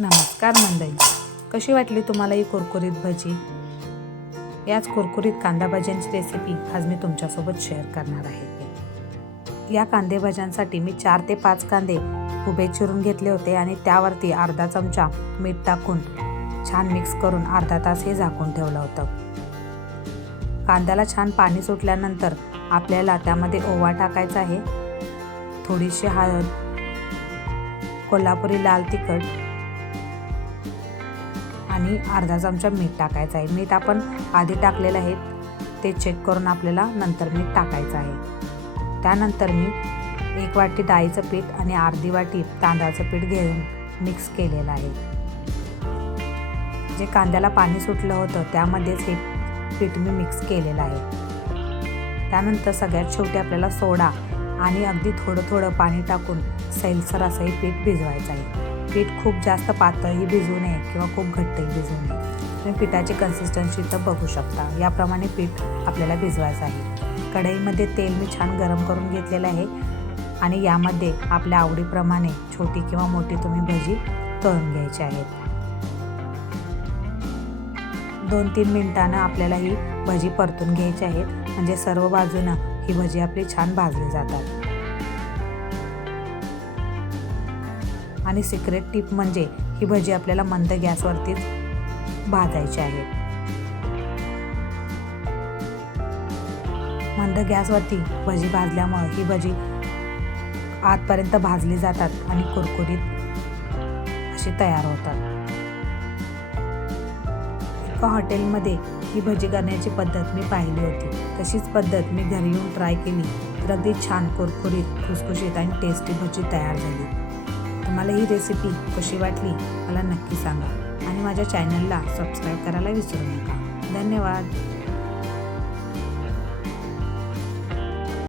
नमस्कार मंडळी. कशी वाटली तुम्हाला ही कुरकुरीत भजी? याच कुरकुरीत कांदा भाज्यांची रेसिपी आज मी तुमच्यासोबत शेअर करणार आहे. या कांदे भाज्यांसाठी मी चार ते पाच कांदे उभे चिरून घेतले होते आणि त्यावरती अर्धा चमचा मीठ टाकून छान मिक्स करून अर्धा तास हे झाकून ठेवलं होतं. कांद्याला छान पाणी सुटल्यानंतर आपल्याला त्यामध्ये ओवा टाकायचा आहे. थोडीशी हळद कोल्हापुरी लाल तिखट आणि अर्धा चमचा मीठ टाकायचं आहे. मीठ आपण आधी टाकलेलं आहे. ते चेक करून आपल्याला नंतर मीठ टाकायचं आहे. त्यानंतर मी एक वाटी डाळीचं पीठ आणि अर्धी वाटी तांदळाचं पीठ घेऊन मिक्स केलेलं आहे. जे कांद्याला पाणी सुटलं होतं त्यामध्येच हे पीठ मी मिक्स केलेलं आहे. त्यानंतर सगळ्यात शेवटी आपल्याला सोडा आणि अगदी थोडं थोडं पाणी टाकून सैलसर असं हे पीठ भिजवायचं आहे. पीठ खूप जास्त पातळही भिजू नये किंवा खूप घट्टही भिजू नये. तुम्ही पिठाची कन्सिस्टन्सी तर बघू शकता. याप्रमाणे पीठ आपल्याला भिजवायचं आहे. कढईमध्ये तेल मी छान गरम करून घेतलेलं आहे आणि यामध्ये आपल्या आवडीप्रमाणे छोटी किंवा मोठी तुम्ही भजी तळून घ्यायची आहेत. दोन तीन मिनटानं आपल्याला ही भजी परतून घ्यायची आहेत म्हणजे सर्व बाजूनं ही भजी आपली छान भाजली जातात. आणि सिक्रेट टीप म्हणजे ही भजी आपल्याला मंद गॅसवरतीच भाजायची आहे. मंद गॅसवरती भजी भाजल्यामुळे ही भजी आतपर्यंत भाजली जातात आणि कुरकुरीत अशी तयार होतात. एका हॉटेलमध्ये ही भजी करण्याची पद्धत मी पाहिली होती. तशीच पद्धत मी घरी येऊन ट्राय केली. तर अगदी छान कुरकुरीत खुसखुशीत आणि टेस्टी भजी तयार झाली. तुम्हाला ही रेसिपी कशी वाटली मला नक्की सांगा. आणि माझ्या चॅनलला सबस्क्राईब करायला विसरू नका. धन्यवाद.